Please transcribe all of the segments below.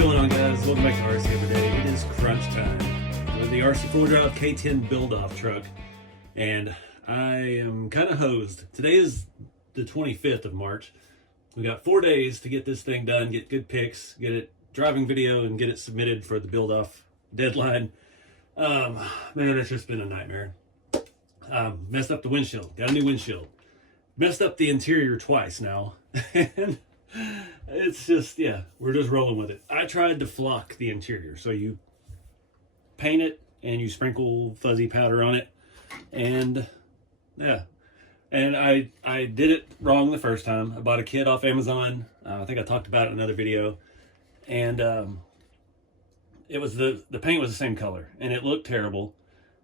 going on, guys? Welcome back to RC4wd. It is crunch time. With the RC4wd K10 build-off truck, and I am kind of hosed. Today is the 25th of March. We got 4 days to get this thing done, get good pics, get it driving video, and get it submitted for the build-off deadline. Man, it's just been a nightmare. Messed up the windshield. Got a new windshield. Messed up the interior twice now. And it's just, yeah, we're just rolling with it. I tried to flock the interior. So you paint it and you sprinkle fuzzy powder on it. And yeah. And I did it wrong the first time. I bought a kit off Amazon. I think I talked about it in another video. And it was the paint was the same color and it looked terrible.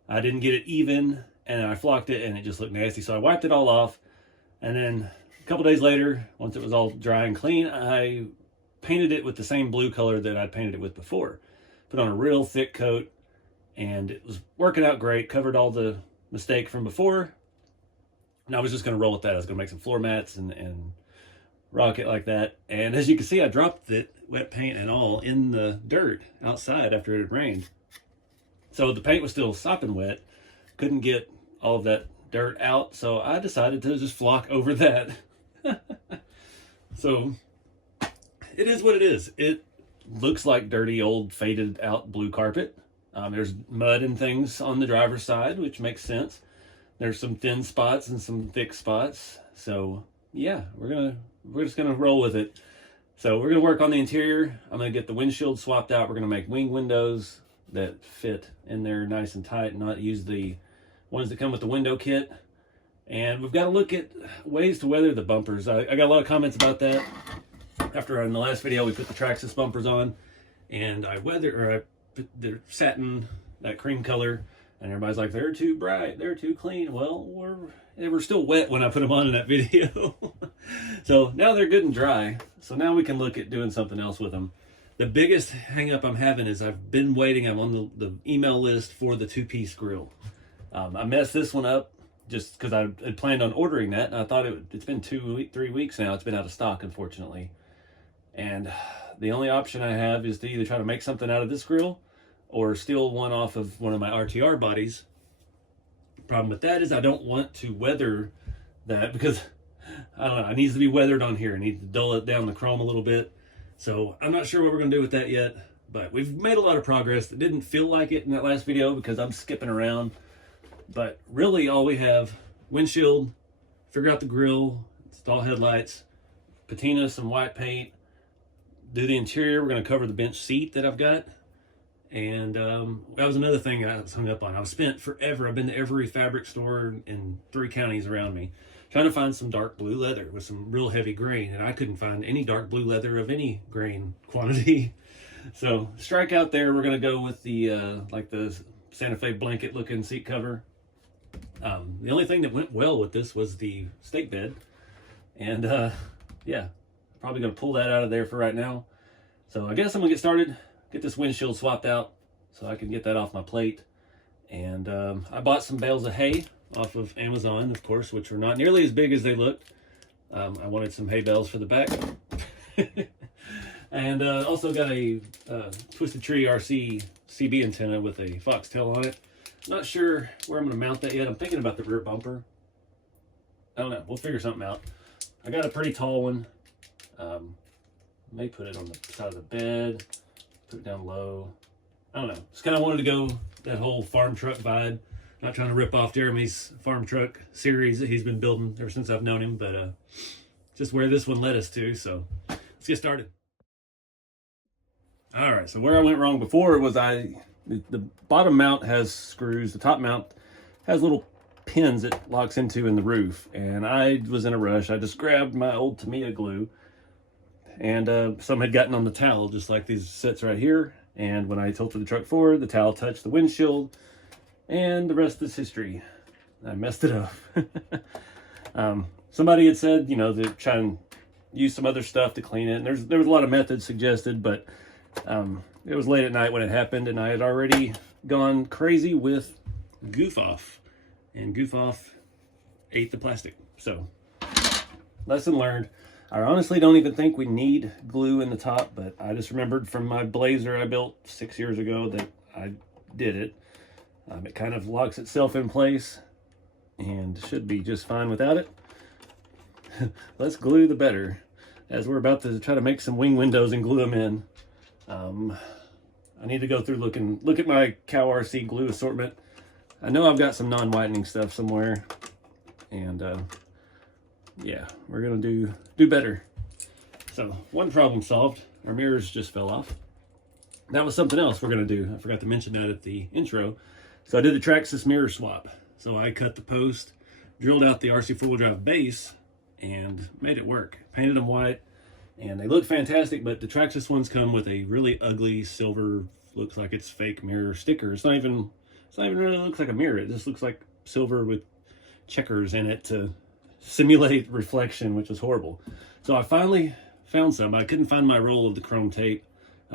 I didn't get it even and I flocked it and it just looked nasty. So I wiped it all off. And then a couple days later, once it was all dry and clean, I painted it with the same blue color that I'd painted it with before. Put on a real thick coat, and it was working out great. Covered all the mistake from before. And I was just going to roll with that. I was going to make some floor mats and rock it like that. And as you can see, I dropped it, wet paint and all, in the dirt outside after it had rained. So the paint was still sopping wet. Couldn't get all of that dirt out, so I decided to just flock over that. So it is what it is. It looks like dirty old faded out blue carpet. There's mud and things on the driver's side, which makes sense. There's some thin spots and some thick spots. So yeah, we're just gonna roll with it. So we're gonna work on the interior. I'm gonna get the windshield swapped out. We're gonna make wing windows that fit in there nice and tight and not use the ones that come with the window kit. And we've got to look at ways to weather the bumpers. I got a lot of comments about that. After in the last video, we put the Traxxas bumpers on, and I put the satin, that cream color, and everybody's like, they're too bright, they're too clean. Well, they were still wet when I put them on in that video. So now they're good and dry. So now we can look at doing something else with them. The biggest hang up I'm having is I've been waiting. I'm on the email list for the two-piece grill. I messed this one up just because I had planned on ordering that, and I thought it's been 3 weeks now. It's been out of stock, unfortunately. And the only option I have is to either try to make something out of this grill or steal one off of one of my RTR bodies. The problem with that is I don't want to weather that because, I don't know, it needs to be weathered on here. I need to dull it down the chrome a little bit. So I'm not sure what we're going to do with that yet, but we've made a lot of progress. It didn't feel like it in that last video because I'm skipping around. But really all we have, windshield, figure out the grill, install headlights, patina some white paint, do the interior. We're going to cover the bench seat that I've got. And that was another thing I was hung up on. I've spent forever, I've been to every fabric store in 3 counties around me, trying to find some dark blue leather with some real heavy grain. And I couldn't find any dark blue leather of any grain quantity. So strike out there. We're going to go with the, like the Santa Fe blanket looking seat cover. The only thing that went well with this was the stake bed, and yeah, probably gonna pull that out of there for right now. So I guess I'm gonna get started, get this windshield swapped out so I can get that off my plate. And I bought some bales of hay off of Amazon, of course, which are not nearly as big as they looked. I wanted some hay bales for the back. And also got a Twisted Tree RC CB antenna with a foxtail on it. Not sure where I'm going to mount that yet. I'm thinking about the rear bumper. I don't know. We'll figure something out. I got a pretty tall one. May put it on the side of the bed. Put it down low. I don't know. Just kind of wanted to go that whole farm truck vibe. Not trying to rip off Jeremy's farm truck series that he's been building ever since I've known him. But just where this one led us to. So let's get started. All right. So where I went wrong before was the bottom mount has screws. The top mount has little pins it locks into in the roof. And I was in a rush. I just grabbed my old Tamiya glue. And some had gotten on the towel, just like these sets right here. And when I tilted the truck forward, the towel touched the windshield. And the rest is history. I messed it up. Somebody had said, you know, to try and use some other stuff to clean it. And there was a lot of methods suggested, but it was late at night when it happened, and I had already gone crazy with Goof Off, and Goof Off ate the plastic. So lesson learned. I honestly don't even think we need glue in the top, but I just remembered from my Blazer I built 6 years ago that I did it. It kind of locks itself in place and should be just fine without it. Less glue, the better, as we're about to try to make some wing windows and glue them in. I need to go through look at my Cow RC glue assortment. I know I've got some non-whitening stuff somewhere, and yeah, we're gonna do better. So one problem solved. Our mirrors just fell off. That was something else we're gonna do. I forgot to mention that at the intro. So I did the Traxxas mirror swap. So I cut the post, drilled out the RC4 drive base, and made it work. Painted them white, and they look fantastic, but the Traxxas ones come with a really ugly silver, looks like it's fake mirror sticker. It's not even really looks like a mirror. It just looks like silver with checkers in it to simulate reflection, which is horrible. So I finally found some. I couldn't find my roll of the chrome tape.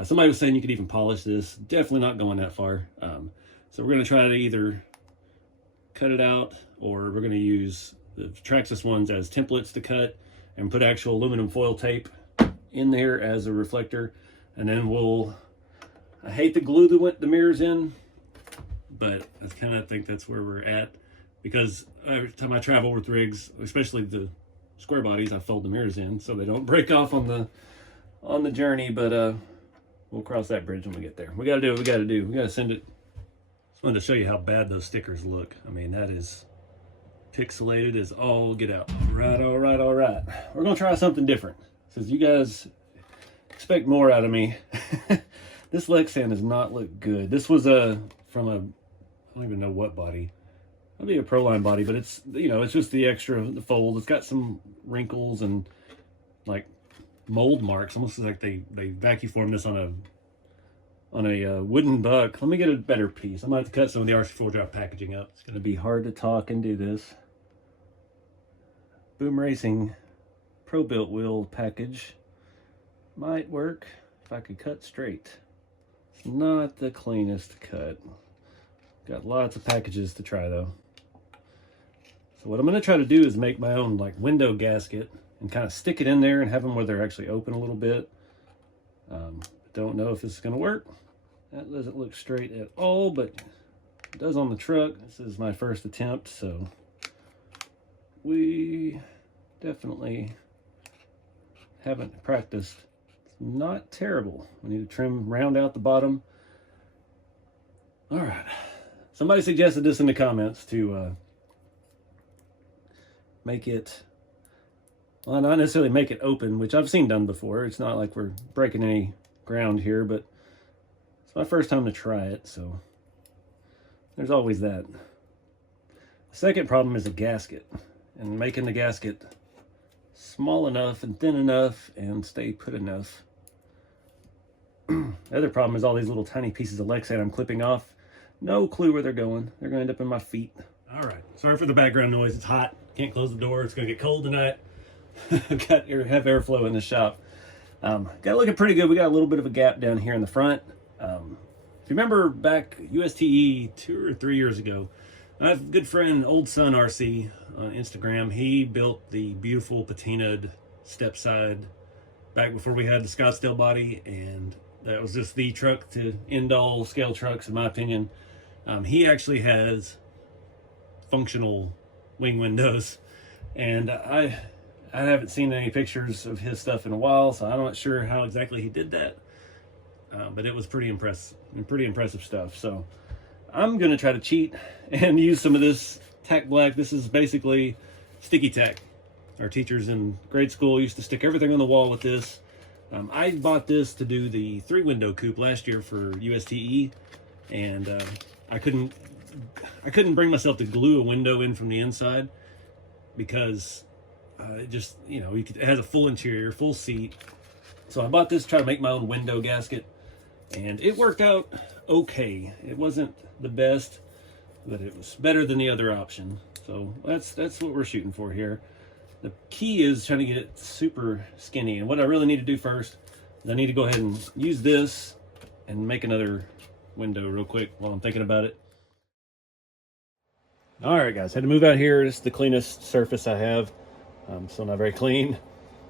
Somebody was saying you could even polish this. Definitely not going that far. So we're going to try to either cut it out, or we're going to use the Traxxas ones as templates to cut and put actual aluminum foil tape in there as a reflector. And then I hate to glue the mirrors in, but I think that's where we're at, because every time I travel with rigs, especially the square bodies, I fold the mirrors in so they don't break off on the journey. But we'll cross that bridge when we get there. We got to do what we got to do. We got to send it. Just wanted to show you how bad those stickers look. I mean, that is pixelated as all get out. All right. We're gonna try something different, since you guys expect more out of me. This Lexan does not look good. This was from a, I don't even know what body. It'll be a Proline body, but it's, you know, it's just the fold. It's got some wrinkles and like mold marks. Almost like they vacuum formed this on a wooden buck. Let me get a better piece. I might have to cut some of the RC4 drive packaging up. It's gonna be hard to talk and do this. Boom Racing Pro Built wheel package might work if I could cut straight. It's not the cleanest cut. Got lots of packages to try though. So what I'm going to try to do is make my own like window gasket and kind of stick it in there and have them where they're actually open a little bit. Don't know if this is going to work. That doesn't look straight at all, but it does on the truck. This is my first attempt, so we definitely haven't practiced. It's not terrible. We need to round out the bottom. All right. Somebody suggested this in the comments to make it, well, not necessarily make it open, which I've seen done before. It's not like we're breaking any ground here, but it's my first time to try it, so there's always that. The second problem is a gasket, and making the gasket small enough and thin enough and stay put enough. The other problem is all these little tiny pieces of Lexan I'm clipping off. No clue where they're going. They're going to end up in my feet. All right. Sorry for the background noise. It's hot. Can't close the door. It's going to get cold tonight. Have airflow in the shop. Got it looking pretty good. We got a little bit of a gap down here in the front. If you remember back USTE 2 or 3 years ago, I have a good friend, Old Sun RC on Instagram. He built the beautiful patinaed step side back before we had the Scottsdale body, and that was just the truck to end all scale trucks, in my opinion. He actually has functional wing windows, and I haven't seen any pictures of his stuff in a while, so I'm not sure how exactly he did that. But it was pretty impressive stuff. So I'm gonna try to cheat and use some of this tack black. This is basically sticky tack. Our teachers in grade school used to stick everything on the wall with this. I bought this to do the 3-window coupe last year for USTE, and I couldn't bring myself to glue a window in from the inside, because it just, you know, it has a full interior, full seat. So I bought this to try to make my own window gasket, and it worked out okay. It wasn't the best, but it was better than the other option. So that's what we're shooting for here. The key is trying to get it super skinny, and what I really need to do first is I need to go ahead and use this and make another window real quick while I'm thinking about it. All right, guys, had to move out here. This is the cleanest surface I have. Still not very clean.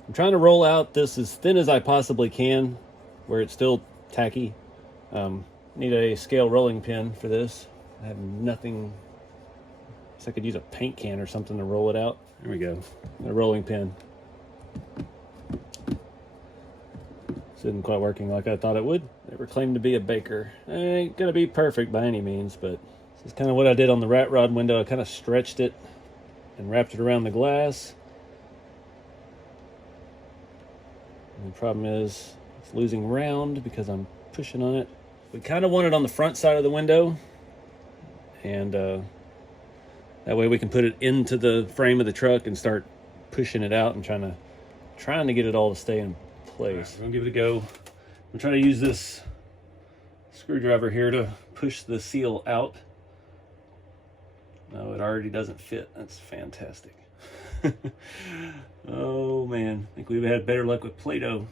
I'm trying to roll out this as thin as I possibly can, where it's still tacky. Need a scale rolling pin for this. I have nothing. So I could use a paint can or something to roll it out. There we go. A rolling pin. This isn't quite working like I thought it would. Never claimed to be a baker. I ain't gonna be perfect by any means, but this is kind of what I did on the rat rod window. I kind of stretched it and wrapped it around the glass. And the problem is it's losing round because I'm pushing on it. We kind of want it on the front side of the window, and that way we can put it into the frame of the truck and start pushing it out and trying to get it all to stay in place. Right, we're gonna give it a go. I'm trying to use this screwdriver here to push the seal out. No, it already doesn't fit. That's fantastic. Oh man, I think we've had better luck with Play-Doh.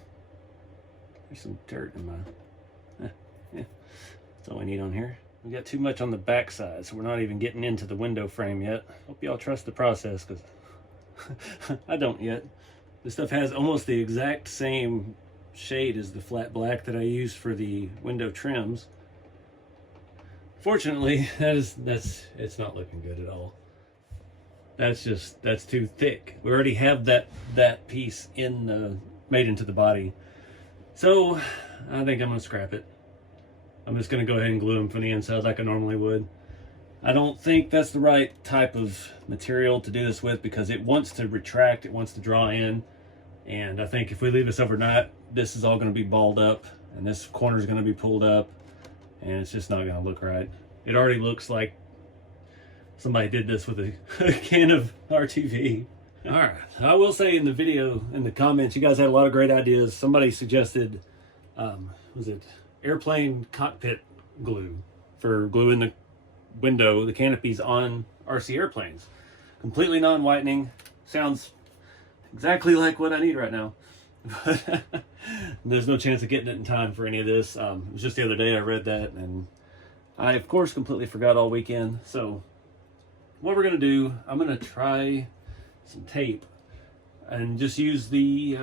There's some dirt in my... yeah, that's all we need on here. We got too much on the back side, so we're not even getting into the window frame yet. Hope y'all trust the process, because I don't yet. This stuff has almost the exact same shade as the flat black that I use for the window trims. Fortunately, it's not looking good at all. That's too thick. We already have that piece made into the body. So I think I'm gonna scrap it. I'm just gonna go ahead and glue them from the inside like I normally would. I don't think that's the right type of material to do this with, because it wants to retract, it wants to draw in. And I think if we leave this overnight, this is all gonna be balled up and this corner is gonna be pulled up, and it's just not gonna look right. It already looks like somebody did this with a can of RTV. All right, I will say in the video, in the comments, you guys had a lot of great ideas. Somebody suggested, was it airplane cockpit glue for gluing the window, the canopies on RC airplanes. Completely non-whitening. Sounds exactly like what I need right now. But there's no chance of getting it in time for any of this. It was just the other day I read that, and I of course completely forgot all weekend. So what we're gonna do, I'm gonna try some tape and just use the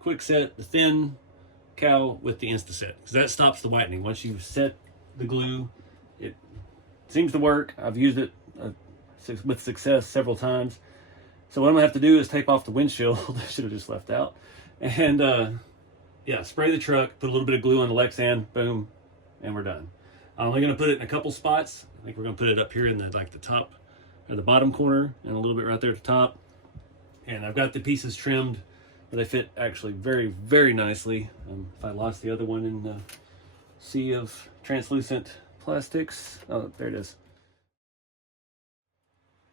quick set, the thin cowl with the Instaset, because that stops the whitening. Once you've set the glue, it seems to work. I've used it with success several times. So what I'm gonna have to do is tape off the windshield. I should have just left out. And yeah, spray the truck, put a little bit of glue on the Lexan, boom, and we're done. I'm only gonna put it in a couple spots. I think we're gonna put it up here in the top or the bottom corner, and a little bit right there at the top. And I've got the pieces trimmed, but they fit actually very, very nicely. If I lost the other one in the sea of translucent plastics. Oh, there it is.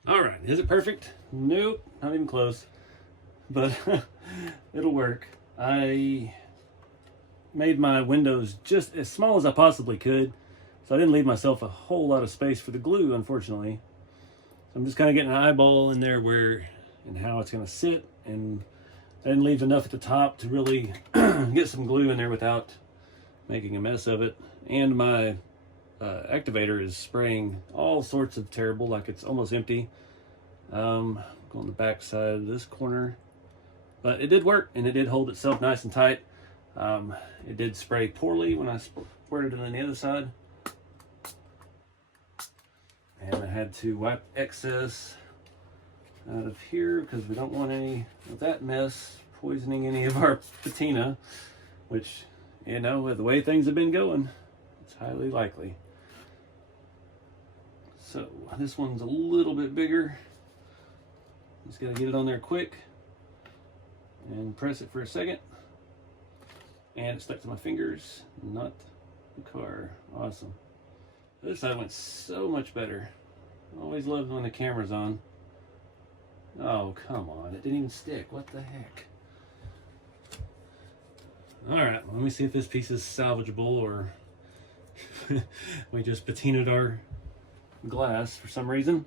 All right, is it perfect? Nope, not even close, but it'll work. I made my windows just as small as I possibly could, so I didn't leave myself a whole lot of space for the glue, unfortunately. So I'm just kind of getting an eyeball in there where and how it's going to sit, and I didn't leave enough at the top to really get some glue in there without making a mess of it. And my activator is spraying all sorts of terrible, like it's almost empty. Go on the back side of this corner, but it did work, and it did hold itself nice and tight. It did spray poorly when I squirted it on the other side, and I had to wipe excess out of here because we don't want any of that mess poisoning any of our patina, which, you know, with the way things have been going, it's highly likely. So this one's a little bit bigger. Just gotta get it on there quick and press it for a second, and it stuck to my fingers, not the car. Awesome. This side went so much better. Always loved when the camera's on. Oh, come on. It didn't even stick. What the heck? All right, let me see if this piece is salvageable, or we just patinaed our glass for some reason.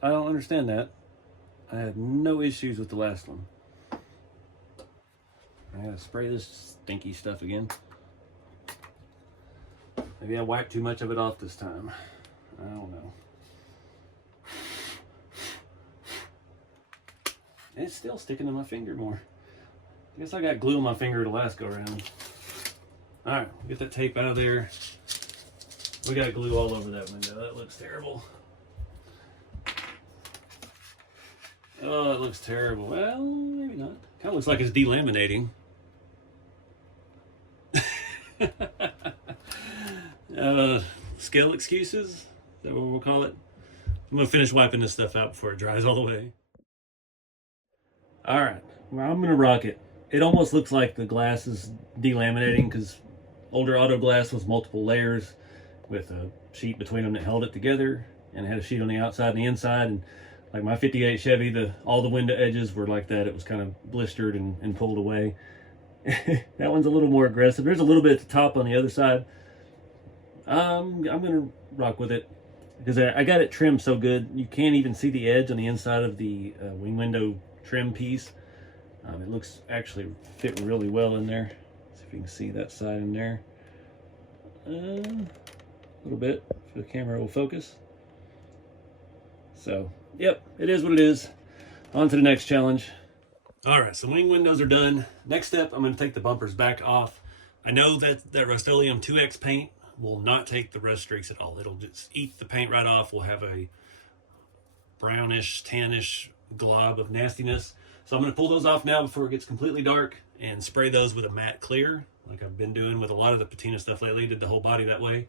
I don't understand that. I had no issues with the last one. I gotta spray this stinky stuff again. Maybe I wiped too much of it off this time. I don't know. it's still sticking to my finger more. I guess I got glue on my finger the last go around. All right, get that tape out of there. We got glue all over that window. That looks terrible. Oh, it looks terrible. Well, maybe not. Kind of looks like it's delaminating. Scale excuses? Is that what we'll call it? I'm gonna finish wiping this stuff out before it dries all the way. All right, well, I'm gonna rock it. It almost looks like the glass is delaminating because older auto glass was multiple layers with a sheet between them that held it together, and it had a sheet on the outside and the inside. And like my 58 Chevy, all the window edges were like that. It was kind of blistered and pulled away. That one's a little more aggressive. There's a little bit at the top on the other side. I'm gonna rock with it because I got it trimmed so good you can't even see the edge on the inside of the wing window trim piece. It looks actually fit really well in there. See if you can see that side in there. A little bit, if the camera will focus. So, yep, it is what it is. On to the next challenge. All right, so wing windows are done. Next step, I'm going to take the bumpers back off. I know that Rust-Oleum 2X paint will not take the rust streaks at all. It'll just eat the paint right off. We'll have a brownish, tannish glob of nastiness. So I'm going to pull those off now before it gets completely dark and spray those with a matte clear, like I've been doing with a lot of the patina stuff lately. Did the whole body that way.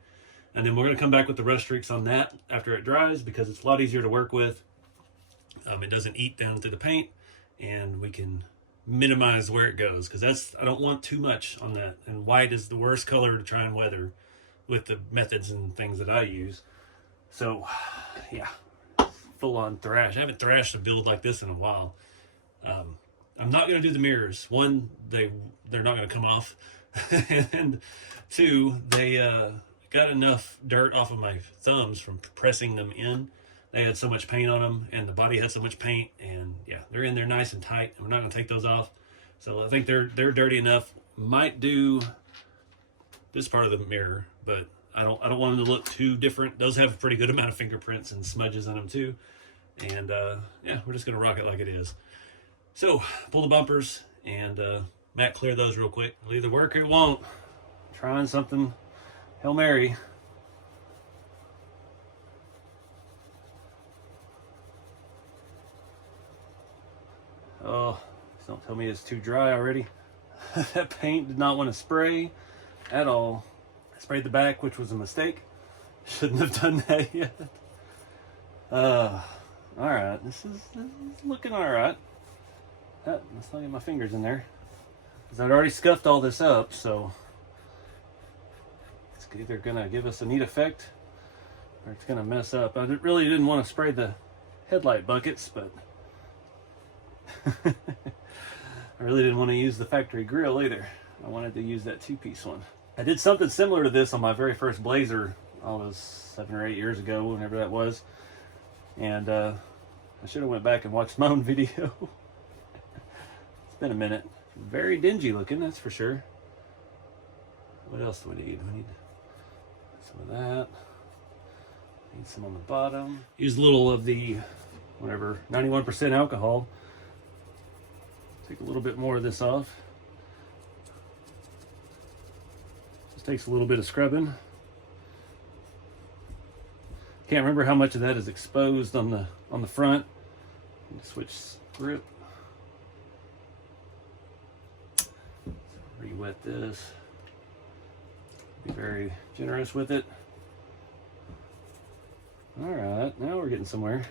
And then we're going to come back with the rust streaks on that after it dries because it's a lot easier to work with. It doesn't eat down through the paint, and we can minimize where it goes because I don't want too much on that. And white is the worst color to try and weather with the methods and things that I use. So yeah, full on thrash. I haven't thrashed a build like this in a while. I'm not going to do the mirrors. One, they're not going to come off. And two, they got enough dirt off of my thumbs from pressing them in. They had so much paint on them, and the body had so much paint, and yeah, they're in there nice and tight, and we're not going to take those off. So I think they're dirty enough. Might do this part of the mirror, but I don't want them to look too different. Those have a pretty good amount of fingerprints and smudges in them too. And yeah, we're just going to rock it like it is. So pull the bumpers and matte clear those real quick. It'll either work or it won't. Trying something Hail Mary. Oh, don't tell me it's too dry already. That paint did not want to spray at all. I sprayed the back, which was a mistake. Shouldn't have done that yet. All right, this is looking all right. Let's not get my fingers in there, because I'd already scuffed all this up, so it's either gonna give us a neat effect or it's gonna mess up. I really didn't want to spray the headlight buckets, but I really didn't want to use the factory grill either. I wanted to use that two-piece one. I did something similar to this on my very first Blazer, all those 7 or 8 years ago, whenever that was. And I should have went back and watched my own video. It's been a minute. Very dingy looking, that's for sure. What else do we need? We need some of that. Need some on the bottom. Use a little of the, whatever, 91% alcohol. Take a little bit more of this off. Just takes a little bit of scrubbing. Can't remember how much of that is exposed on the front. Switch grip. Re-wet this. Be very generous with it. All right, now we're getting somewhere.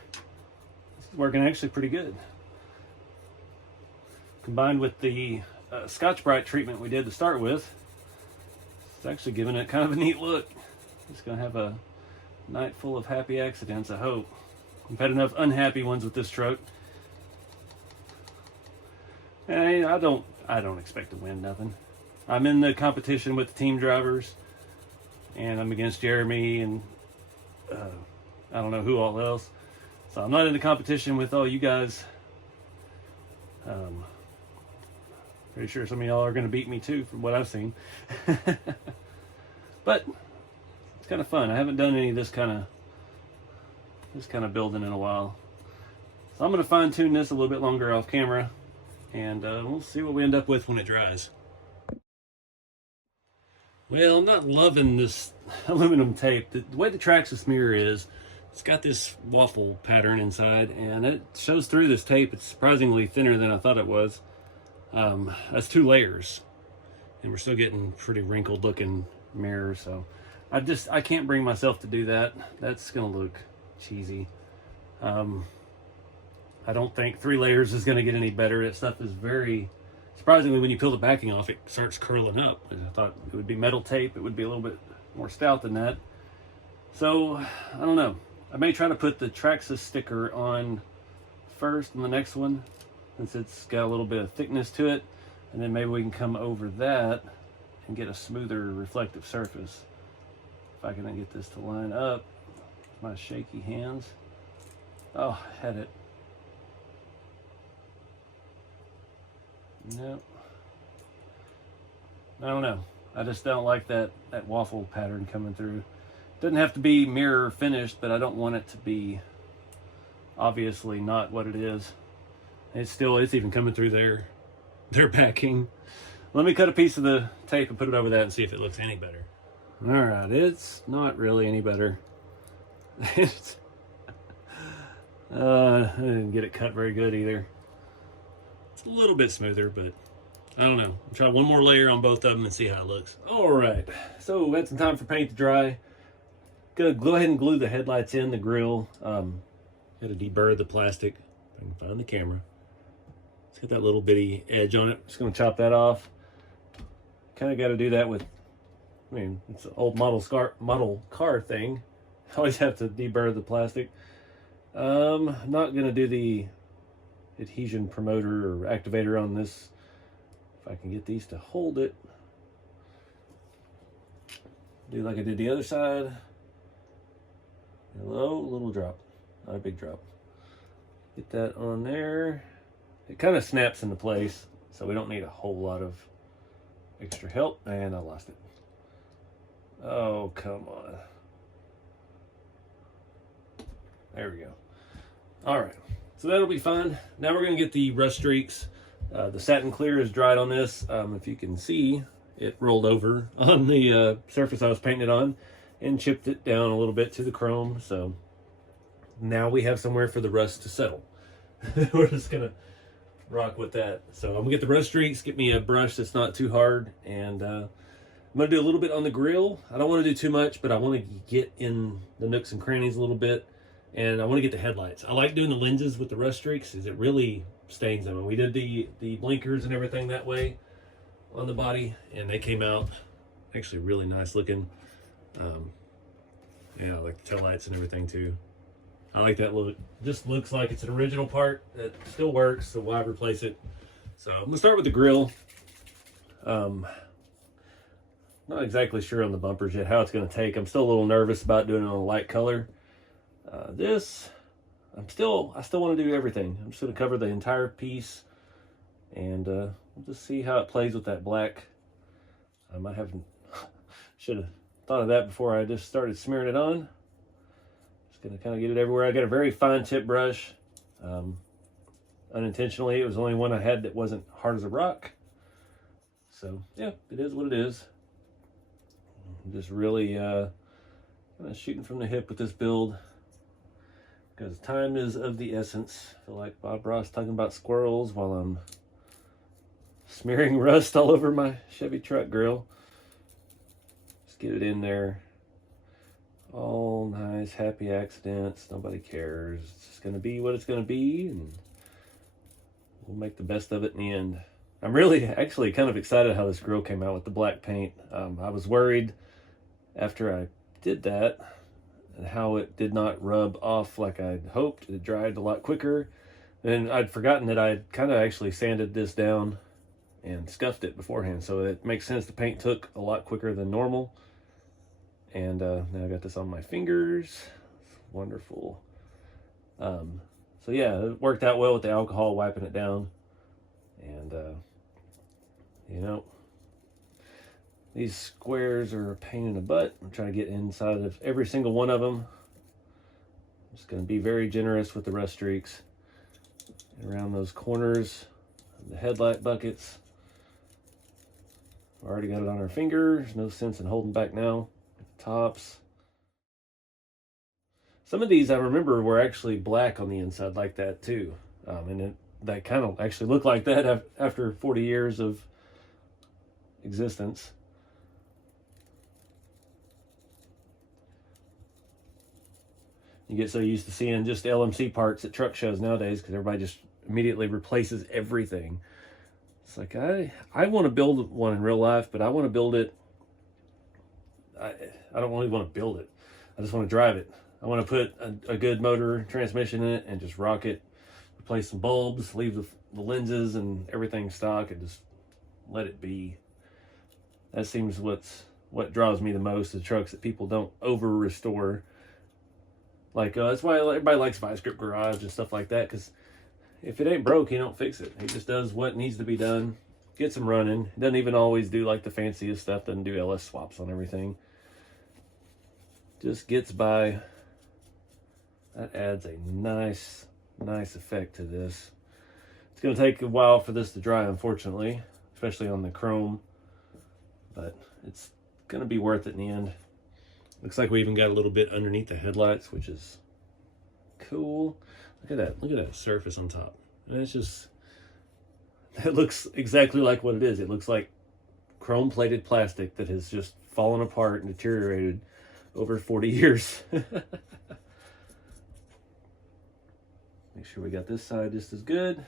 This is working actually pretty good. Combined with the Scotch-Brite treatment we did to start with, it's actually giving it kind of a neat look. It's going to have a night full of happy accidents, I hope. We've had enough unhappy ones with this truck. Hey, I don't expect to win nothing. I'm in the competition with the team drivers, and I'm against Jeremy and I don't know who all else. So I'm not in the competition with all you guys. Pretty sure some of y'all are going to beat me too, from what I've seen. But it's kind of fun. I haven't done any of this kind of building in a while. So I'm going to fine tune this a little bit longer off camera, and we'll see what we end up with when it dries. Well, I'm not loving this aluminum tape. The way the Traxxas mirror is, it's got this waffle pattern inside, and it shows through this tape. It's surprisingly thinner than I thought it was. That's 2 layers, and we're still getting pretty wrinkled looking mirror, so I can't bring myself to do that. That's gonna look cheesy. I don't think 3 layers is gonna get any better. That stuff is very, surprisingly, when you peel the backing off, it starts curling up. I thought it would be metal tape. It would be a little bit more stout than that. So, I don't know. I may try to put the Traxxas sticker on first on the next one, since it's got a little bit of thickness to it. And then maybe we can come over that and get a smoother reflective surface. If I can get this to line up with my shaky hands. Oh, I had it. Nope. I don't know. I just don't like that waffle pattern coming through. Doesn't have to be mirror finished, but I don't want it to be obviously not what it is. It's even coming through their backing. Let me cut a piece of the tape and put it over that and see if it looks any better. All right, it's not really any better. I didn't get it cut very good either. It's a little bit smoother, but I don't know. I'll try one more layer on both of them and see how it looks. All right, so we had some time for paint to dry. Gonna go ahead and glue the headlights in the grill. Got to deburr the plastic. If I can find the camera. It's got that little bitty edge on it. Just gonna chop that off. Kind of got to do that with, I mean, it's an old model car thing. Always have to deburr the plastic. I'm not gonna do the adhesion promoter or activator on this. If I can get these to hold it. Do like I did the other side. Hello, little drop, not a big drop. Get that on there. It kind of snaps into place, so we don't need a whole lot of extra help. And I lost it. Oh, come on. There we go. All right, so that'll be fine. Now we're gonna get the rust streaks. The satin clear is dried on this. If you can see, it rolled over on the surface I was painting it on and chipped it down a little bit to the chrome. So now we have somewhere for the rust to settle. We're just gonna rock with that. So I'm gonna get the rust streaks, get me a brush that's not too hard, and I'm gonna do a little bit on the grill. I don't want to do too much, but I want to get in the nooks and crannies a little bit, and I want to get the headlights. I like doing the lenses with the rust streaks because it really stains them. And we did the blinkers and everything that way on the body, and they came out actually really nice looking. Yeah, I like the tail lights and everything too. I like that look. Just looks like it's an original part that still works, so why replace it? So I'm gonna start with the grill. Not exactly sure on the bumpers yet how it's gonna take. I'm still a little nervous about doing it on a light color. This, I still want to do everything. I'm just gonna cover the entire piece, and we'll just see how it plays with that black. I might have should have thought of that before I just started smearing it on. Just gonna kind of get it everywhere. I got a very fine tip brush. Unintentionally, it was the only one I had that wasn't hard as a rock. So yeah, it is what it is. I'm just really kind of shooting from the hip with this build, because time is of the essence. I feel like Bob Ross talking about squirrels while I'm smearing rust all over my Chevy truck grill. Just get it in there. All nice, happy accidents. Nobody cares. It's just going to be what it's going to be, and we'll make the best of it in the end. I'm really actually kind of excited how this grill came out with the black paint. I was worried after I did that and how it did not rub off like I'd hoped. It dried a lot quicker, and I'd forgotten that I'd kind of actually sanded this down and scuffed it beforehand, so it makes sense the paint took a lot quicker than normal. And now I got this on my fingers. It's wonderful. So yeah, it worked out well with the alcohol wiping it down. And you know, these squares are a pain in the butt. I'm trying to get inside of every single one of them. I'm just going to be very generous with the rust streaks. around those corners of the headlight buckets. We've already got it on our finger. There's no sense in holding back now. The tops. Some of these I remember were actually black on the inside like that too. That kind of actually looked like that after 40 years of existence. You get so used to seeing just LMC parts at truck shows nowadays because everybody just immediately replaces everything. It's like, I want to build one in real life, but I want to build it. I don't really want to build it. I just want to drive it. I want to put a good motor transmission in it and just rock it, replace some bulbs, leave the lenses and everything stock, and just let it be. That seems what draws me the most, is trucks that people don't over restore. Like, that's why everybody likes Vice Grip Garage and stuff like that, because if it ain't broke, he don't fix it. He just does what needs to be done, gets them running. He doesn't even always do like the fanciest stuff, doesn't do LS swaps on everything. Just gets by. That adds a nice effect to this. It's going to take a while for this to dry, unfortunately, especially on the chrome, but it's going to be worth it in the end. Looks like we even got a little bit underneath the headlights, which is cool. Look at that surface on top. And it's just, that looks exactly like what it is. It looks like chrome plated plastic that has just fallen apart and deteriorated over 40 years. Make sure we got this side just as good.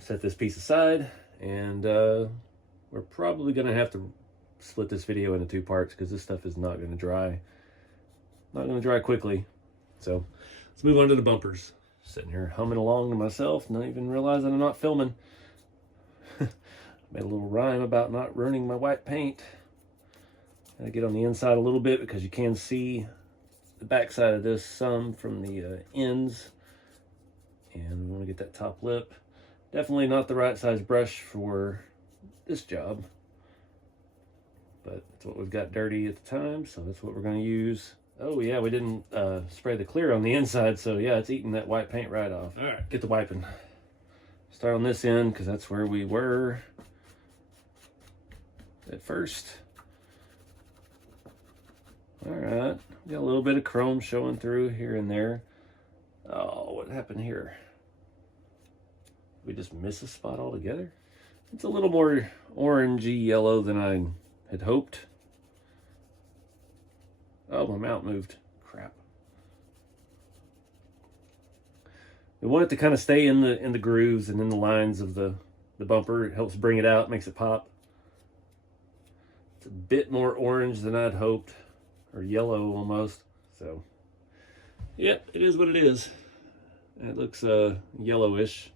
Set this piece aside, and we're probably gonna have to split this video into 2 parts because this stuff is not gonna dry. Not gonna dry quickly. So let's move on to the bumpers. Sitting here humming along to myself, not even realizing I'm not filming. Made a little rhyme about not ruining my white paint. Gotta get on the inside a little bit because you can see the back side of this some from the ends. And we want to get that top lip. Definitely not the right size brush for this job, but it's what we've got dirty at the time, so that's what we're going to use. Oh yeah, we didn't spray the clear on the inside, so yeah, it's eating that white paint right off. All right, get the wiping. Start on this end because that's where we were at first. All right, got a little bit of chrome showing through here and there. Oh, what happened here? We just miss a spot altogether? It's a little more orangey yellow than I had hoped. Oh, my mount moved. Crap. We want it to kind of stay in the grooves and in the lines of the bumper. It helps bring it out, makes it pop. It's a bit more orange than I'd hoped, or yellow almost. So, yep, it is what it is. It looks yellowish.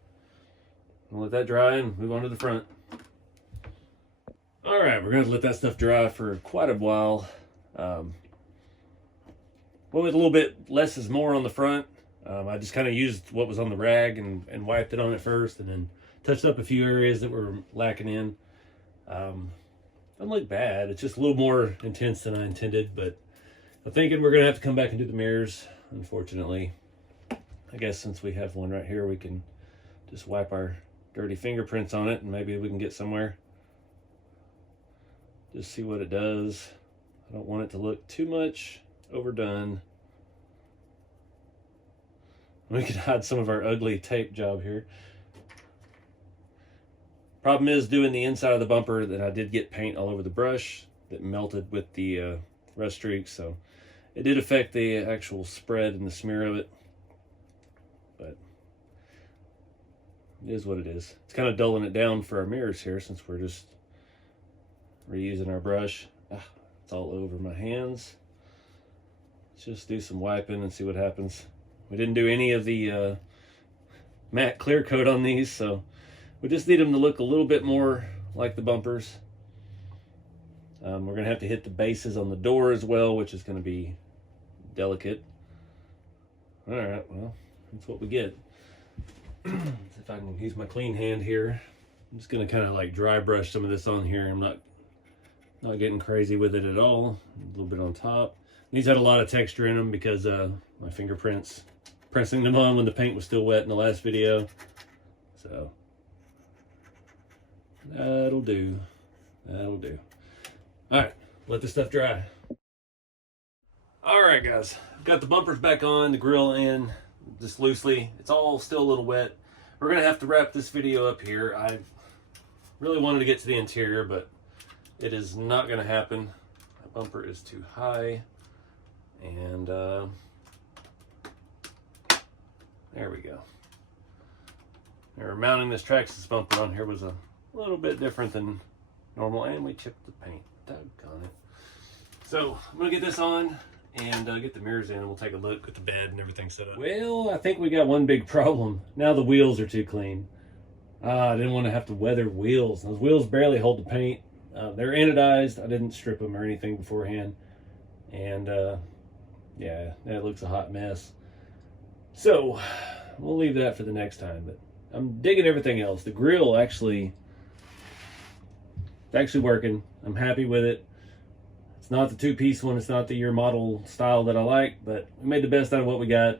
I'll let that dry and move on to the front. All right, we're going to let that stuff dry for quite a while. Went with a little bit less is more on the front. I just kind of used what was on the rag and wiped it on it first, and then touched up a few areas that were lacking in. Doesn't look bad. It's just a little more intense than I intended, but I'm thinking we're going to have to come back and do the mirrors, unfortunately. I guess since we have one right here, we can just wipe our dirty fingerprints on it and maybe we can get somewhere. Just see what it does. I don't want it to look too much overdone. We can hide some of our ugly tape job here. Problem is doing the inside of the bumper that I did get paint all over the brush that melted with the rust streaks, so it did affect the actual spread and the smear of it. But it is what it is. It's kind of dulling it down for our mirrors here since we're just reusing our brush. It's all over my hands. Let's just do some wiping and see what happens. We didn't do any of the matte clear coat on these, so we just need them to look a little bit more like the bumpers. We're going to have to hit the bases on the door as well, which is going to be delicate. All right, well, that's what we get. If I can use my clean hand here, I'm just going to kind of like dry brush some of this on here. I'm not getting crazy with it at all. A little bit on top. These had a lot of texture in them because my fingerprints pressing them on when the paint was still wet in the last video. So that'll do. That'll do. All right, let this stuff dry. All right, guys, got the bumpers back on, the grill in, just loosely. It's all still a little wet. We're gonna have to wrap this video up here. I really wanted to get to the interior, but it is not gonna happen. That bumper is too high. And there we go. Now, mounting this Traxxas bumper on here was a little bit different than normal, and we chipped the paint. Doggone it. So I'm gonna get this on and get the mirrors in, and we'll take a look at the bed and everything set up. Well, I think we got one big problem. Now the wheels are too clean. I didn't want to have to weather wheels. Those wheels barely hold the paint. They're anodized. I didn't strip them or anything beforehand. And yeah, that looks a hot mess. So we'll leave that for the next time. But I'm digging everything else. The grill it's actually working. I'm happy with it. It's not the two-piece one. It's not the year model style that I like, but we made the best out of what we got.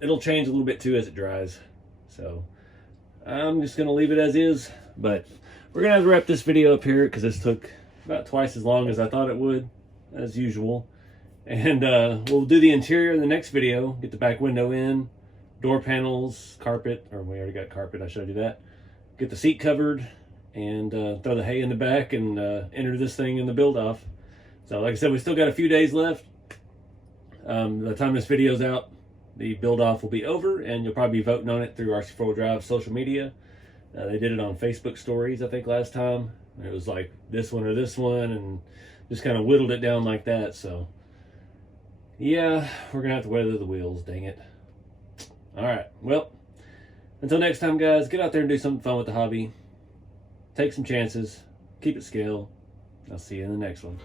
It'll change a little bit too as it dries. So I'm just gonna leave it as is, but we're gonna have to wrap this video up here because this took about twice as long as I thought it would, as usual. And we'll do the interior in the next video, get the back window in, door panels, carpet, or we already got carpet, I showed you that. Get the seat covered, and throw the hay in the back and enter this thing in the build off. So like I said, we still got a few days left. By the time this video's out, the build off will be over, and you'll probably be voting on it through RC4wd Drive social media. They did it on Facebook stories, I think, last time. It was like this one or this one, and just kind of whittled it down like that. So yeah, we're gonna have to weather the wheels, dang it. All right, well, until next time, guys, get out there and do something fun with the hobby. Take some chances, keep it scale. I'll see you in the next one.